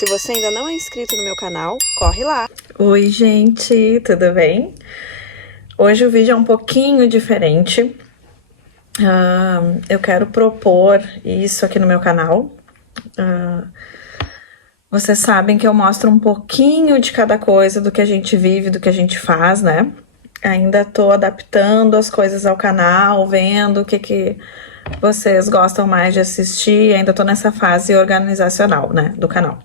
Se você ainda não é inscrito no meu canal, corre lá! Oi, gente, tudo bem? Hoje o vídeo é um pouquinho diferente. Eu quero propor isso aqui no meu canal. Vocês sabem que eu mostro um pouquinho de cada coisa do que a gente vive, do que a gente faz, né? Ainda tô adaptando as coisas ao canal, vendo o que vocês gostam mais de assistir. Ainda tô nessa fase organizacional, né, do canal.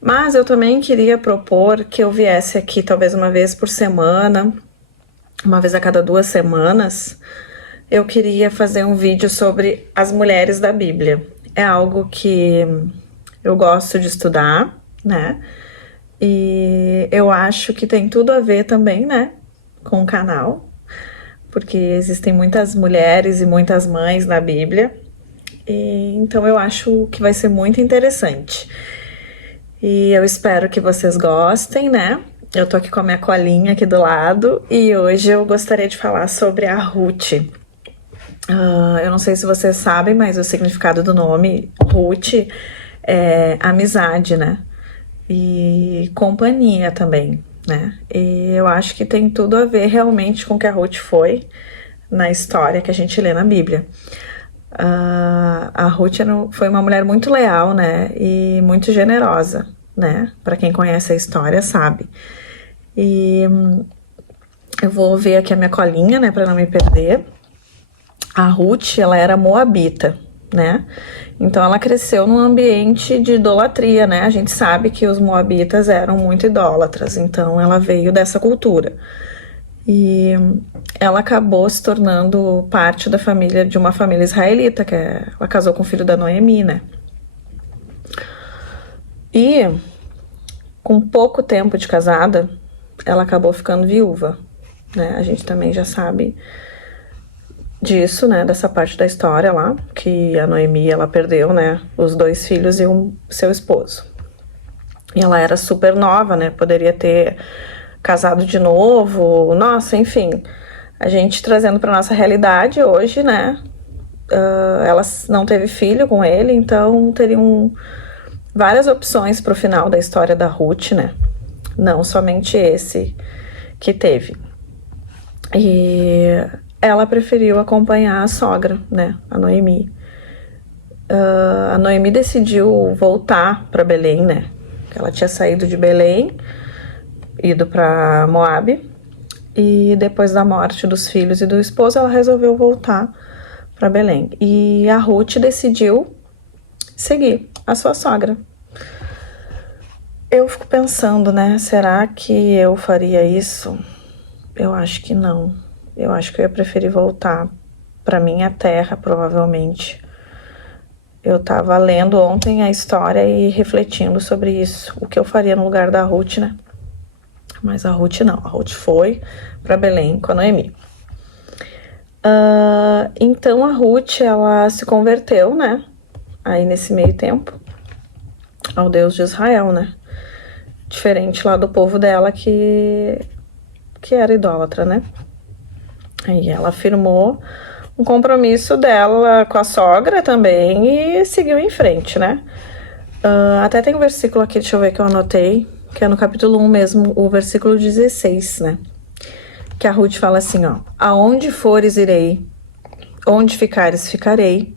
Mas eu também queria propor que eu viesse aqui talvez uma vez por semana, uma vez a cada 2 semanas. Eu queria fazer um vídeo sobre as mulheres da Bíblia. É algo que eu gosto de estudar, né? E eu acho que tem tudo a ver também, né, com o canal, porque existem muitas mulheres e muitas mães na Bíblia. Então eu acho que vai ser muito interessante. E eu espero que vocês gostem, né? Eu tô aqui com a minha colinha aqui do lado e hoje eu gostaria de falar sobre a Ruth. Eu não sei se vocês sabem, mas o significado do nome Ruth é amizade, né? E companhia também, né? E eu acho que tem tudo a ver realmente com o que a Ruth foi na história que a gente lê na Bíblia. A Ruth foi uma mulher muito leal, né, e muito generosa, né, para quem conhece a história sabe. E eu vou ver aqui a minha colinha, né, para não me perder. A Ruth, ela era moabita, né, então ela cresceu num ambiente de idolatria, né, a gente sabe que os moabitas eram muito idólatras, então ela veio dessa cultura. E ela acabou se tornando parte da família, de uma família israelita, ela casou com o filho da Noemi, né? E com pouco tempo de casada, ela acabou ficando viúva, né? A gente também já sabe disso, né? Dessa parte da história lá, que a Noemi, ela perdeu, né? Os 2 filhos e seu esposo. E ela era super nova, né? Poderia ter casado de novo, nossa, enfim, a gente trazendo para nossa realidade hoje, né? Ela não teve filho com ele, então teriam várias opções para o final da história da Ruth, né? Não somente esse que teve. E ela preferiu acompanhar a sogra, né? A Noemi. A Noemi decidiu voltar para Belém, né? Ela tinha saído de Belém, ido para Moabe, e depois da morte dos filhos e do esposo, ela resolveu voltar para Belém. E a Ruth decidiu seguir a sua sogra. Eu fico pensando, né? Será que eu faria isso? Eu acho que não. Eu acho que eu ia preferir voltar para minha terra, provavelmente. Eu tava lendo ontem a história e refletindo sobre isso. O que eu faria no lugar da Ruth, né? Mas a Ruth não. A Ruth foi para Belém com a Noemi. Então a Ruth, ela se converteu, né? Aí nesse meio tempo, ao Deus de Israel, né? Diferente lá do povo dela que era idólatra, né? Aí ela firmou um compromisso dela com a sogra também e seguiu em frente, né? Até tem um versículo aqui, deixa eu ver que eu anotei, que é no capítulo 1 mesmo, o versículo 16, né? Que a Ruth fala assim, ó: aonde fores irei, onde ficares ficarei,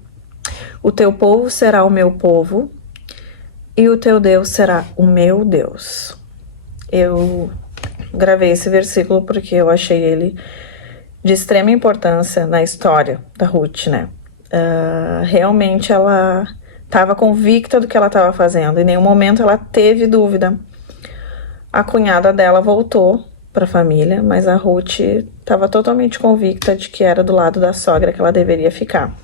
o teu povo será o meu povo e o teu Deus será o meu Deus. Eu gravei esse versículo porque eu achei ele de extrema importância na história da Ruth, né? Realmente ela estava convicta do que ela estava fazendo, em nenhum momento ela teve dúvida. A cunhada dela voltou para a família, mas a Ruth estava totalmente convicta de que era do lado da sogra que ela deveria ficar.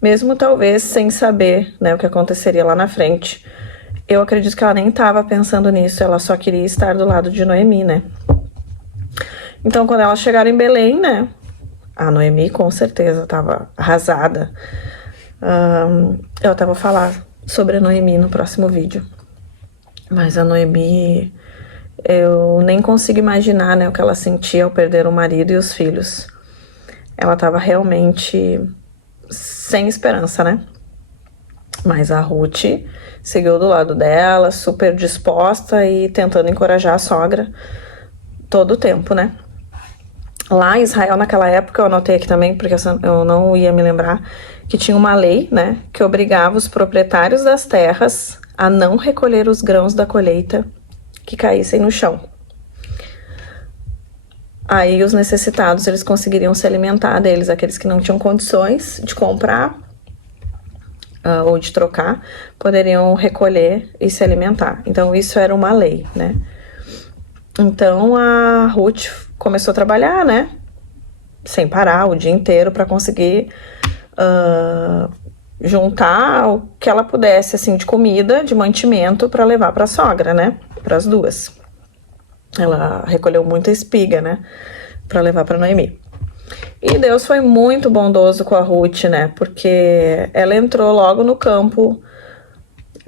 Mesmo talvez sem saber, né, o que aconteceria lá na frente. Eu acredito que ela nem estava pensando nisso, ela só queria estar do lado de Noemi, né? Então, quando elas chegaram em Belém, né, a Noemi com certeza estava arrasada. Eu até vou falar sobre a Noemi no próximo vídeo. Mas a Noemi, eu nem consigo imaginar, né, o que ela sentia ao perder o marido e os filhos. Ela estava realmente sem esperança, né? Mas a Ruth seguiu do lado dela, super disposta e tentando encorajar a sogra todo o tempo, né? Lá em Israel, naquela época, eu anotei aqui também, porque eu não ia me lembrar, que tinha uma lei, né, que obrigava os proprietários das terras a não recolher os grãos da colheita que caíssem no chão. Aí os necessitados, eles conseguiriam se alimentar deles, aqueles que não tinham condições de comprar ou de trocar, poderiam recolher e se alimentar. Então isso era uma lei, né? Então a Ruth começou a trabalhar, né? Sem parar, o dia inteiro, para conseguir juntar o que ela pudesse, assim, de comida, de mantimento, para levar para a sogra, né? Para as duas. Ela recolheu muita espiga, né? Para levar para Noemi. E Deus foi muito bondoso com a Ruth, né? Porque ela entrou logo no campo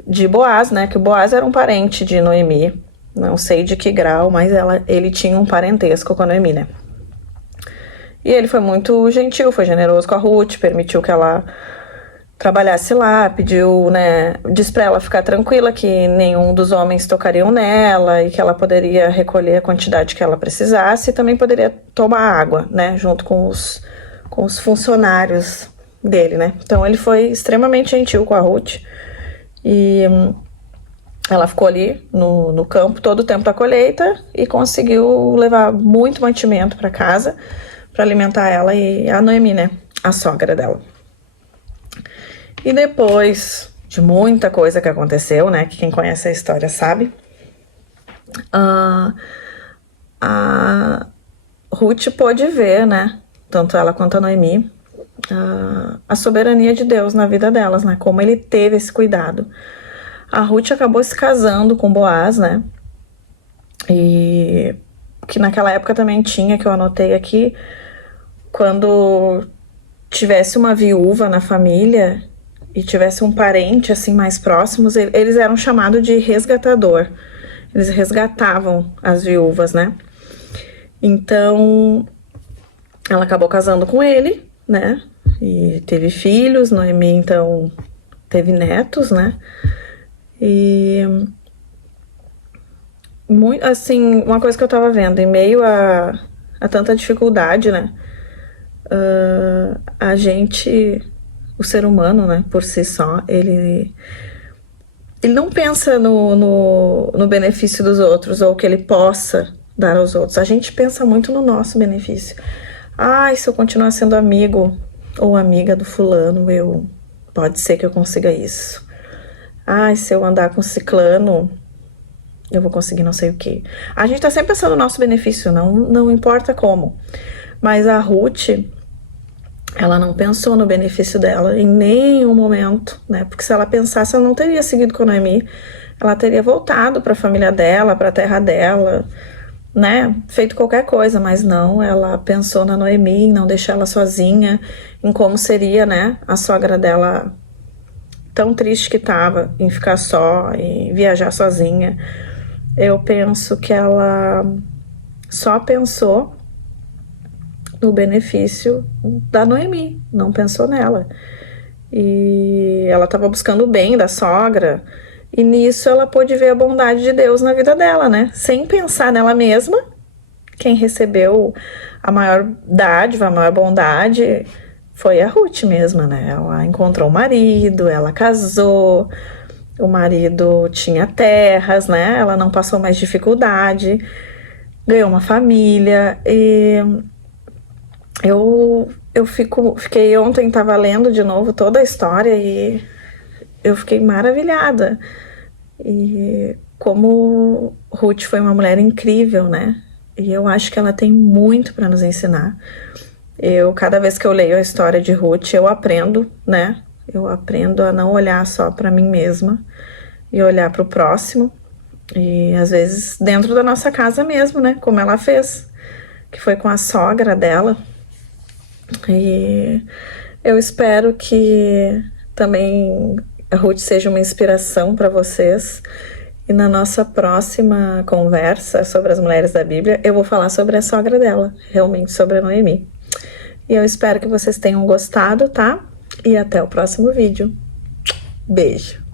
de Boaz, né? Que o Boaz era um parente de Noemi. Não sei de que grau, mas ele tinha um parentesco com a Noemi, né? E ele foi muito gentil, foi generoso com a Ruth, permitiu que ela trabalhasse lá, pediu, né, disse pra ela ficar tranquila que nenhum dos homens tocariam nela e que ela poderia recolher a quantidade que ela precisasse e também poderia tomar água, né, junto com os funcionários dele, né. Então ele foi extremamente gentil com a Ruth e ela ficou ali no campo todo o tempo da colheita e conseguiu levar muito mantimento para casa para alimentar ela e a Noemi, né, a sogra dela. E depois de muita coisa que aconteceu, né, que quem conhece a história sabe, a Ruth pôde ver, né, tanto ela quanto a Noemi, a soberania de Deus na vida delas, né, como ele teve esse cuidado. A Ruth acabou se casando com Boaz, né, e que naquela época também tinha, que eu anotei aqui, quando tivesse uma viúva na família e tivesse um parente assim mais próximos, eles eram chamados de resgatador. Eles resgatavam as viúvas, né? Então, ela acabou casando com ele, né? E teve filhos, Noemi, então, teve netos, né? E, muito, assim, uma coisa que eu tava vendo, em meio a tanta dificuldade, né? A gente, o ser humano, né, por si só, ele não pensa no benefício dos outros ou que ele possa dar aos outros. A gente pensa muito no nosso benefício. Se eu continuar sendo amigo ou amiga do fulano, pode ser que eu consiga isso. Se eu andar com ciclano, eu vou conseguir não sei o quê. A gente tá sempre pensando no nosso benefício, não importa como. Mas a Ruth, ela não pensou no benefício dela em nenhum momento, né? Porque se ela pensasse, ela não teria seguido com a Noemi. Ela teria voltado para a família dela, para a terra dela, né? Feito qualquer coisa, mas não. Ela pensou na Noemi, em não deixar ela sozinha, em como seria, né? A sogra dela tão triste que estava em ficar só e viajar sozinha. Eu penso que ela só pensou no benefício da Noemi, não pensou nela. E ela estava buscando o bem da sogra, e nisso ela pôde ver a bondade de Deus na vida dela, né? Sem pensar nela mesma, quem recebeu a maior dádiva, a maior bondade foi a Ruth mesma, né? Ela encontrou o marido, ela casou, o marido tinha terras, né? Ela não passou mais dificuldade, ganhou uma família e fiquei ontem, estava lendo de novo toda a história e eu fiquei maravilhada. E como Ruth foi uma mulher incrível, né? E eu acho que ela tem muito para nos ensinar. Cada vez que eu leio a história de Ruth, eu aprendo, né? Eu aprendo a não olhar só para mim mesma e olhar para o próximo. E às vezes dentro da nossa casa mesmo, né? Como ela fez, que foi com a sogra dela. E eu espero que também a Ruth seja uma inspiração para vocês. E na nossa próxima conversa sobre as mulheres da Bíblia, eu vou falar sobre a sogra dela, realmente sobre a Noemi. E eu espero que vocês tenham gostado, tá? E até o próximo vídeo. Beijo!